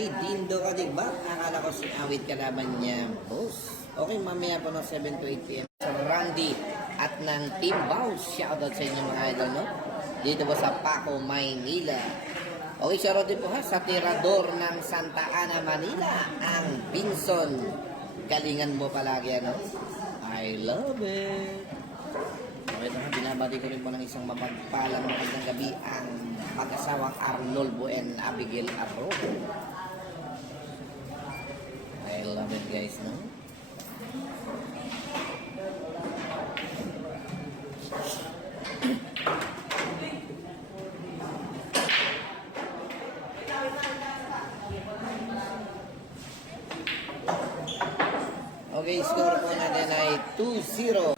Okay, Dindo ka diba? Akala ko si Awit kalaban niya, boss. Okay, mamaya po ng 7 to 8 p.m. sa Randy at ng Team Bounce. Shoutout sa inyo mga idol, no? Dito po sa Paco, Maynila. Okay, shoutout din po ha sa tirador ng Santa Ana, Manila, ang Binson. Galingan mo palagi, ano? I love it. Okay, binabati ko rin po ng isang mapagpalang magandang gabi ang mag-asawang Arnoldo and Abigail Arro. I love it, guys, no? Okay, score po natin ay 2-0.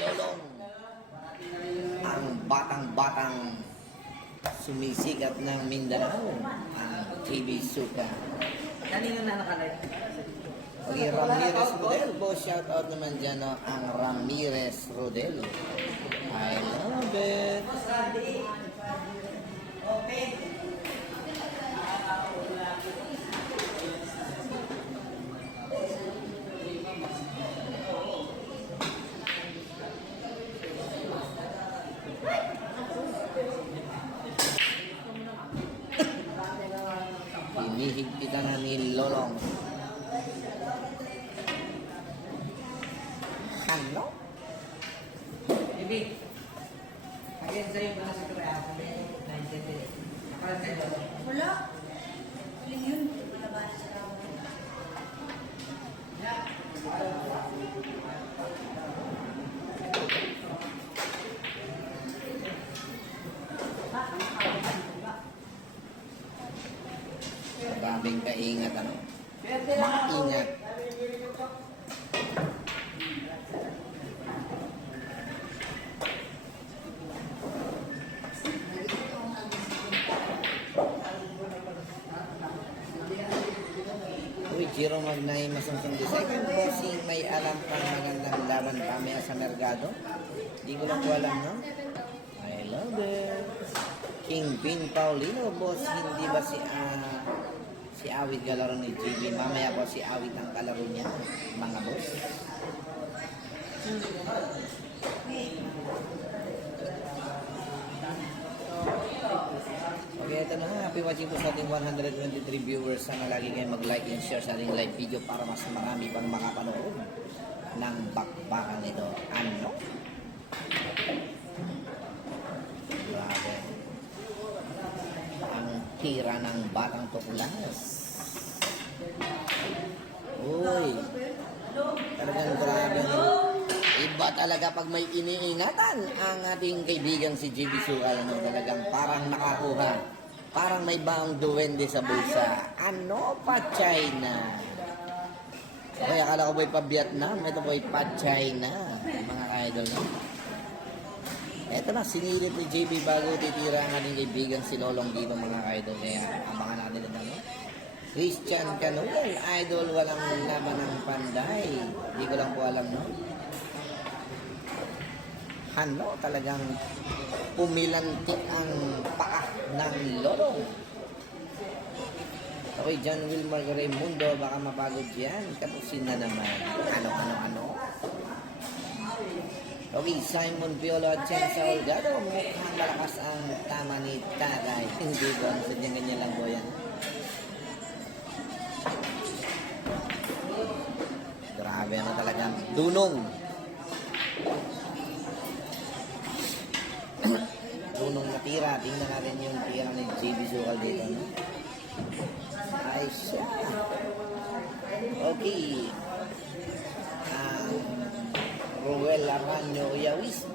Lolong, ang batang-batang sumisikat ng Mindanao, ang TV Suka. Kanino na nakalive? Okay, Ramirez Rodel. Boss, shout out naman dyan, no? Ang Ramirez Rodel. I love it. Hinihigpitan na ni Lolong. Ano? Bibi, again sa'yo ba na sa kaya? Akala sa'yo. Wala. Aling yun. Malabanan sa tao. Grabing kaingat, ano? Maingat. Uy, Jiro Magnay Masungsung the second bossing, may alam pang magandang laban pamaya sa Mergado. Di ko lang po alam, no? I love it. King Bin Paulino, boss, hindi ba si Awit kalaro ni JB? Mamaya po si Awit ang kalaro niya, mga boss. Okay, ito na nga. Happy watching po sa ating 123 viewers. Sana lagi kayo mag-like and share sa ating live video para mas marami pang makapanood ng bakbakan ito. Ano? Grabe. Ang tira ng batang tuklas. Uy. Talagang grabe. Iba talaga pag may iniingatan ang ating kaibigan si JB Sual. Ano, talagang parang nakakuha. Parang may baong duwende sa bulsa. Ano pa China? Okay, akala ko ba'y pa Vietnam. Ito ba'y pa China. Mga idol. Ito na, sinilip ni JB bago titira ang ating kaibigan si Lolong dito mga idol. Kaya abangan natin ito. No? Christian Canuel, idol, walang laban ng panday. Hindi ko lang po alam, no? Ano, talagang pumilantik ang paa ng Lolong. Okay, John Wilmar Raimundo, baka mapagod yan. Tapusin na naman. Ano. Okay, Simon Piolo at Chen Salgado, mukhang malakas ang tama ni Tagay. Hindi ko, sadyang ganyan lang po yan. Grabe na talagang dunong. Dunong na tira. Tingnan natin yung tira ni JB Sual dito. No? Ay siya. Okay. Ruel Arranyo Yawis.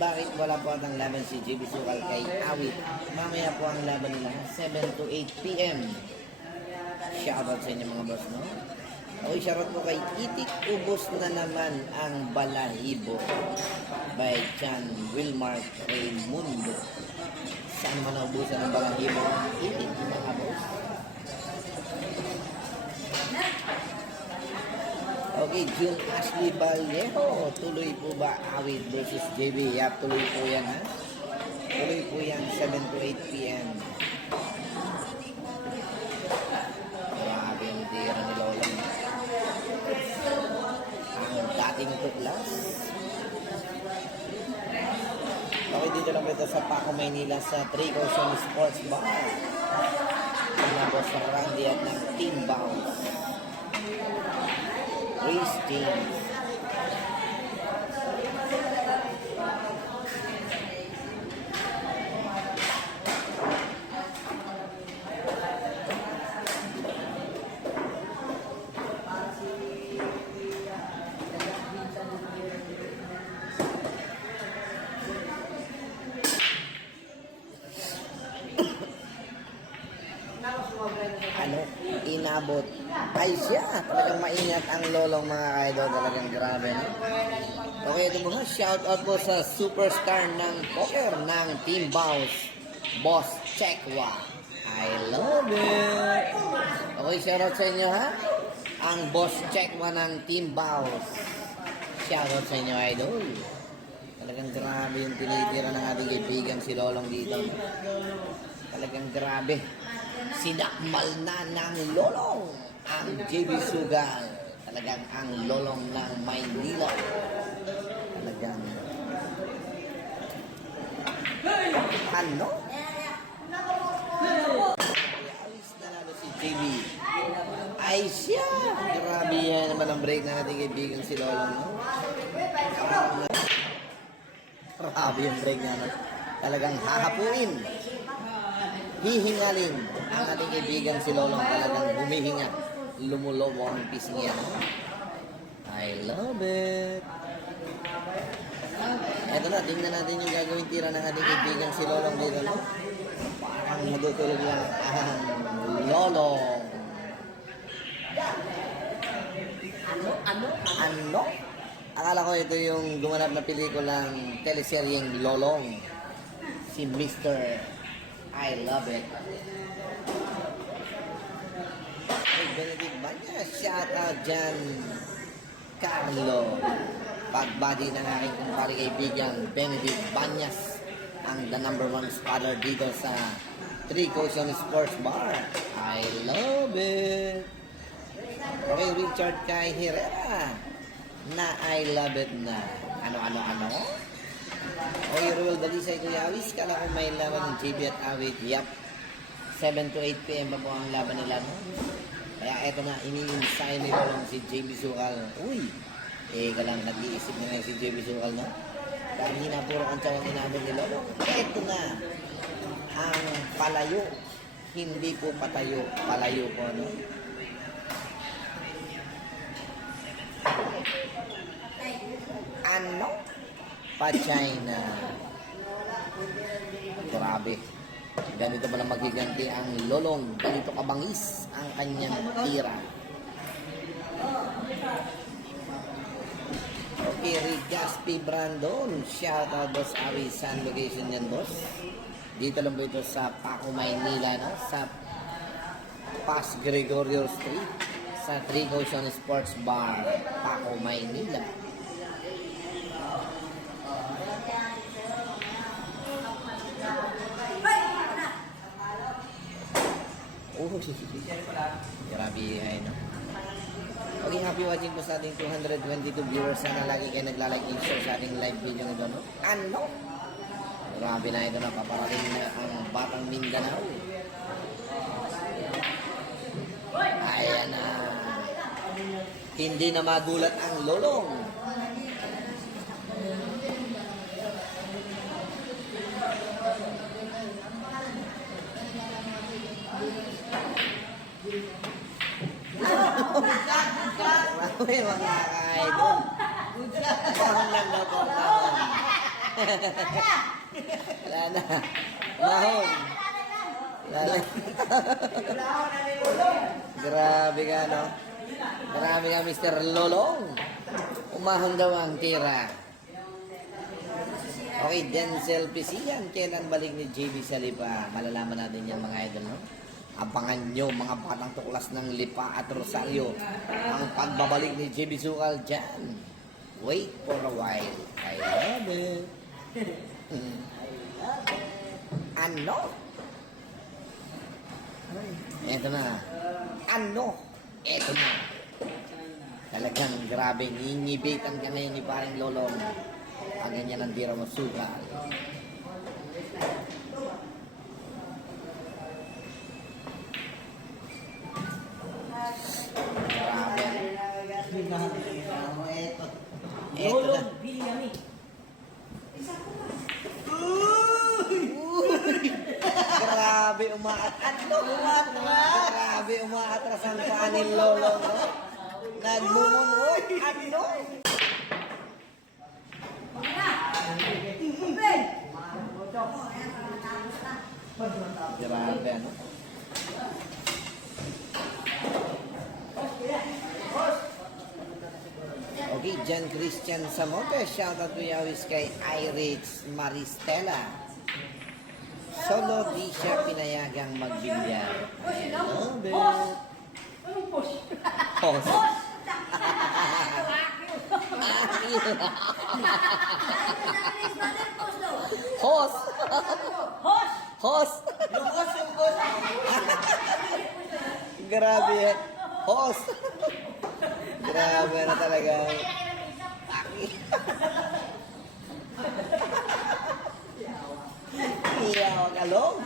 Bakit wala po ang laban si JB Sual kay Awit? Mamaya po ang laban nila 7 to 8 p.m. Shoutout sa inyo mga boss, no? Okay, shoutout po kay Itik. Ubos na naman ang balahibo by Chan Wilmar Raimundo. Saan man naubusan ang balahibo? Itik, mga boss. Okay, June Ashley Vallejo. Tuloy po ba Awit versus JB? Yap, tuloy po yan, ha? Tuloy po yan, 7 to 8 p.m. Grabe yung tira ni Lola. Ang dating tuklas. Okay, dito lang ito sa Paco, Maynila sa Tricoson Sports Bar. Tinapos sa Randy at ng Team Bounce. Race James. Ano, inabot. Ay siya, talagang maingat ang lolong mga idol, talagang grabe. No? Okay, ito mga shout out po sa superstar ng poker ng Team Bounce, Boss Chekwa. I love it. Okay, shout out sa inyo ha. Ang Boss Chekwa ng Team Bounce. Shout out sa inyo idol. Talagang grabe yung tinitira ng ating kaibigan si Lolong dito. Talagang grabe. Sinakmal na ng Lolong ang JB Sugal. Talagang ang Lolong ng Maynila. Talagang ano? Alis na lalo si JB. Ay siya! Grabe yan naman ang break na ating kaibigan si Lolong. No? Grabe yung break na naman. Talagang hahapuin. Hihingalin ang ating kaibigan si Lolong, talagang humihinga, lumulobo ang pisngi. I love it. Eto na, tingnan natin yung gagawin tira ng ating kaibigan si Lolong dito. No? Parang madutulog lang ang Lolong. Ano? Akala ko ito yung gumanap na pelikulang teleseryeng Lolong. Si Mr. I love it. Hey, Benedict Banyas, shout out dyan, Carlo. Pagbati ng aking kumpare kaibigan, Benedict Banyas, ang the number one spotter dito sa Tricoson Sports Bar. I love it. Okay, Richard Kai Herrera, na I love it na. Ano? Okay, Ruel Dalisay Kuya Awis, kala ko may laban ng JB at Awit. Yap, 7 to 8 p.m. pa po ang laban nila. No? Kaya eto na, iniinsay ni Lolong si JB Sukal. Uy, lang, nag-iisip nila si JB Sukal, no? Kanina puro ang tsawang inabot ni Lolong. Eto na, ang palayo. Hindi po patayo, palayo po, no? Ano? Pa-China. Grabe. Ganito pala magiganti ang Lolong. Ganito kabangis ang kanyang tira. Okay, Rigaspi Brandon. Shout out boss Awi. Saan location yan, boss? Dito lang po ito sa Paco, Maynila, no? Sa Pas Gregorio Street. Sa Tricoson Sports Bar, Paco, Maynila. Oh, grabe ay no. Okay, happy watching po sa ating 222 viewers. Sana lagi kayo naglalike and share sa ating live video nito, no? Ano? Grabe na ito na, paparating na ang Batang Mindanao. Ayan na. Hindi na magulat ang Lolong. Grabe mga ka-idol. Mahon lang daw po, mahon. Wala na. Mahon. Wala na. Grabe ka, no? Grabe ka, Mr. Lolong. Umahon daw ang tira. Okay, Denzel Pisian. Kailan balik ni JB sa Lipa? Malalaman natin yan mga idol, no? Abangan nyo mga batang tuklas ng Lipa at Rosario ang pagbabalik ni JB Sukal dyan. Wait for a while. I love it. I love it. Ano? Eto na. Ano? Eto na. Talagang grabe, ningibitan ka ngayon ni paring Lolong. Ang ganyan ang tira mo, suka. Grabe. Eto na. Bilyani. Grabe, Grabe, umaatras ang paa ni Lolong. No? Nagmumunoy. Ano? Grabe, ano? Okay, John Christian Samote. Shoutout to Yawis kay Irix Maristela. Solo di siya pinayagang magbilyar. Oh, Anong push? Host. Host. Hosh! Host. Yung boss. Grabe yan. Host. Grabe na talaga. Iyaw ka long.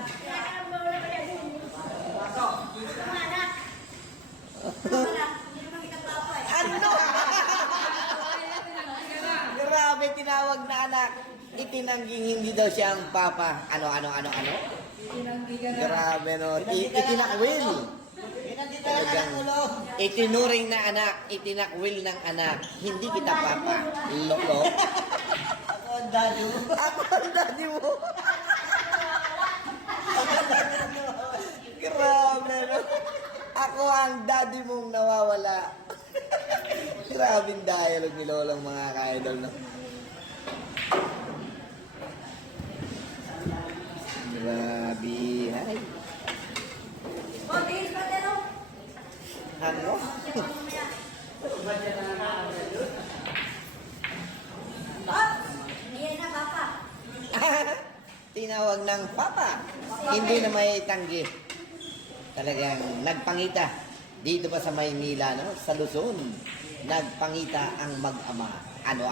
Ano? Grabe, tinawag na anak. Itinangging hindi daw siya ang papa. Ano? Grabe no. Itinakwil. Talagang itinuring na anak. Itinakwil ng anak. Hindi kita papa. Lolo. Ako ang daddy mo. Ako ang daddy mo. Grabe no. Ako ang daddy mong nawawala. Grabing dialogue ni Lolong mga ka-idol no. Grabe. Ay. Ano? Tinawag ng papa. Hindi na may tanggi. Talagang nagpangita. Dito pa sa Maynila, no? Sa Luzon. Nagpangita ang mag-ama. Ano?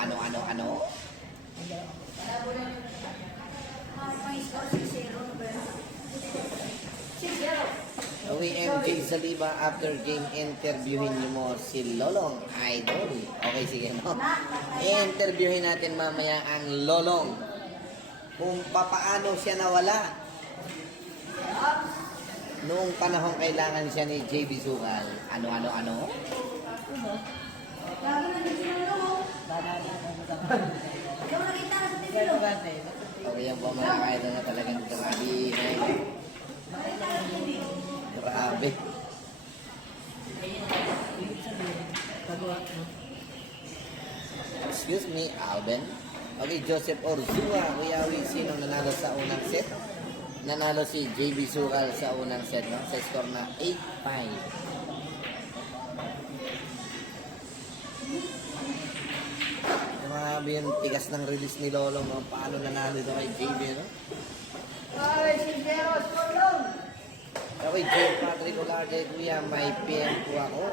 OMG Saliba, after game interviewin niyo mo si Lolong Idol. Okay, sige no. I-interviewin natin mamaya ang Lolong. Kung papaano siya nawala. Noong panahon kailangan siya ni JB Sukal. Ano? Okay, yan po mga ka-idol na talagang grabe. Grabe. Excuse me, Alben. Okay, Joseph Orzua. Kuya Will, sino nanalo sa unang set? Nanalo si JB Sukal sa unang set, no? Sa score na 8-5. Grabe yung tigas ng release ni Lolo mo. Paano nanalo ito kay JB, no? Ay, si Zeros, tulong! Okay, J. Patrick Olarte, kuya, may PM po ako.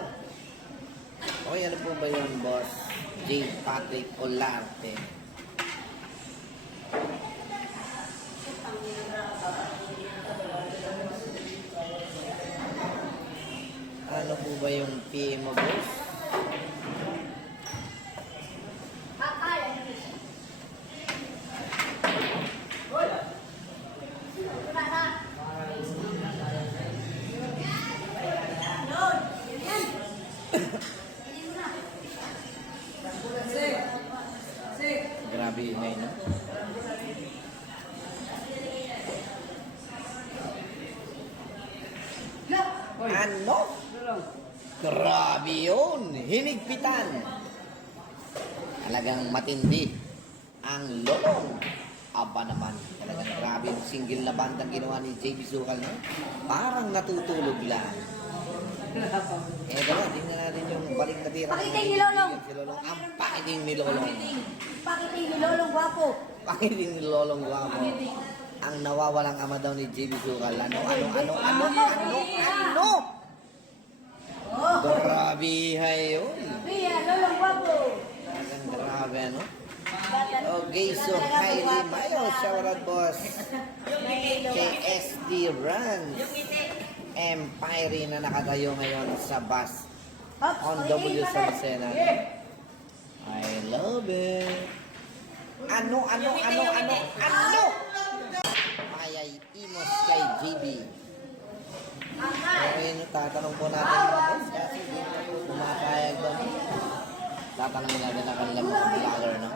Okay, ano po ba yun, boss? J. Patrick Olarte. Ano po ba yung PM mo, boss? Grabe yun ngayon, no? Ano? Grabe yun! Hinigpitan! Talagang matindi ang Lolong. Aba naman, talagang grabe yung single na bandang ginawa ni JB Sukal, no? Parang natutulog lang. Diba, tingnan natin yung balik na tira. Pakiting ni Lolong. Si Lolong. Ang pakiting ni Lolong. Pakiting ni Lolong Gwapo. Pakiting ni Lolong Guapo. ang nawawalang ama daw ni JB Sukal. Ano? Grabe hayo. Pia, lolong guwapo. Talagang grabe, ano? Okay, so highly mayo, shout out boss. Kay SD Runs. Empire na nakatayo ngayon sa bus on W sa Lucena. I love it. Ano? Mayay imos kay GB. Okay, tatanong po natin mga boss kasi hindi na po pumatayag doon. Tatanungin natin ang kanilang mga vlogger, no?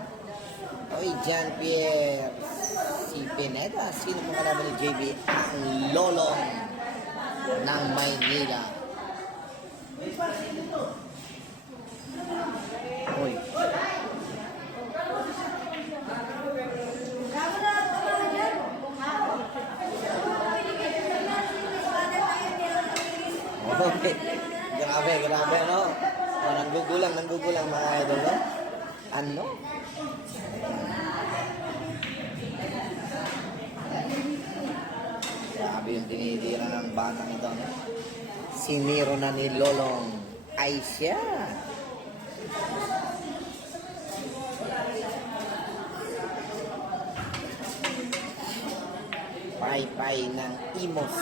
Okay, John Pierre. Si Pineda. Sino po kalaban ni JB? Ang lolong ng Maynila. Hoy. Okay. Grabe, no? Oh, nanggugulang mga idol, no? Ano? Grabe yung tinitira ng batang ito, no? Siniro na ni Lolong ay siya. Pay ng Imos.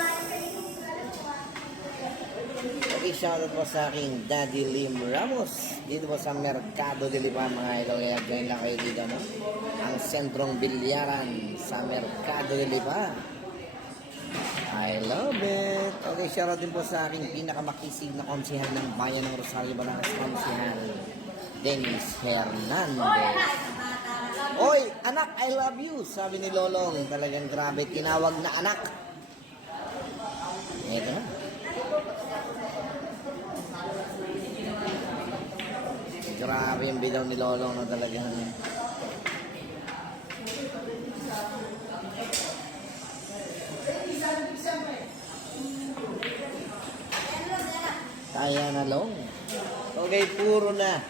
Okay, shoutout po sa aking Daddy Lim Ramos. Dito po sa Mercado de Lipa, mga idol. Kaya join lang kayo dito, no? Ang sentrong bilyaran sa Mercado de Lipa. I love it. Okay, shoutout din po sa aking pinakamakisig na konsihal ng bayan ng Rosario, Batangas, konsihal Dennis Hernandez. Oy, anak, I love you, sabi ni Lolong. Talagang grabe, tinawag na anak. Ito na. Grabe yung bidaw ni Lolong na talagang kaya na long. Okay, puro na.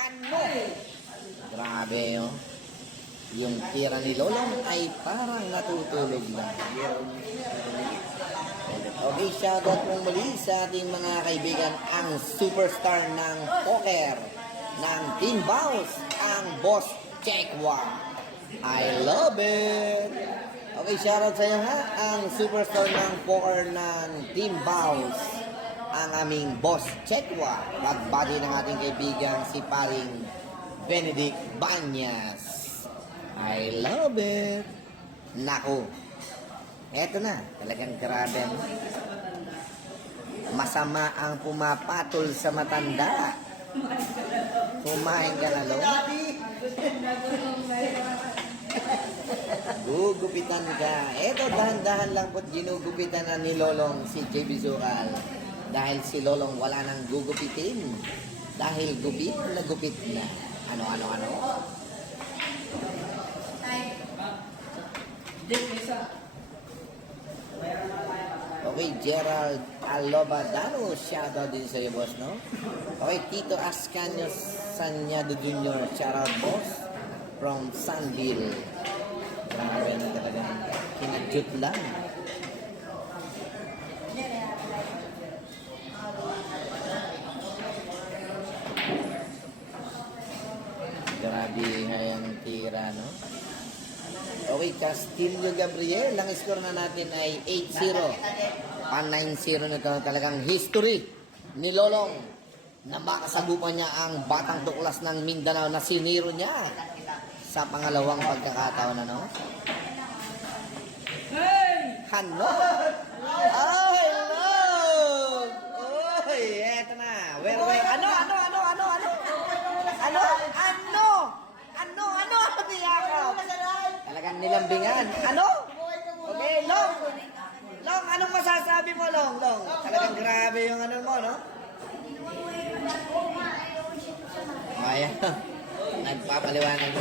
Ano? Grabe, oh. Yung tira ni Lolong ay parang natutulog lang. Okay, shoutout mong muli sa ating mga kaibigan, ang superstar ng poker ng Team Bounce, ang Boss Chekwa. I love it! Okay, shoutout sa iyo ha, ang superstar ng poker ng Team Bounce, ang aming Boss Chekwa. Pagbati ng ating kaibigan si paring Benedict Banyas. I love it! Naku! Eto na, talagang grabe. Masama ang pumapatol sa matanda. Kumain ka na, Lolo. Gugupitan ka. Eto, dahan-dahan lang po't ginugupitan na ni Lolong si JB Sukal. Dahil si Lolong wala nang gugupitin. Dahil gupit na gupit na. Ano? Okay, Gerald Alobadano, shoutout din sa iyo, boss, no? Okay, Tito Ascanio Sanyado Jr., shoutout, boss, from Sanville. Grabe na talaga, kinadyot lang. Grabe ang tira, no? Okay, Castillo Gabriel, ang score na natin ay 8-0. Pa-9-0 na ito, talagang history ni Lolong na makasagupan niya ang batang tuklas ng Mindanao na siniro niya sa pangalawang pagkakataon, ano? Ano? Ay, love! Uy, eto na. Well, ano? Niyakaw? Talagang nilambingan. Ano? Okay, Long. Long, anong masasabi mo, Long? Talagang grabe yung ano mo, no? Ayan. Nagpapaliwanag.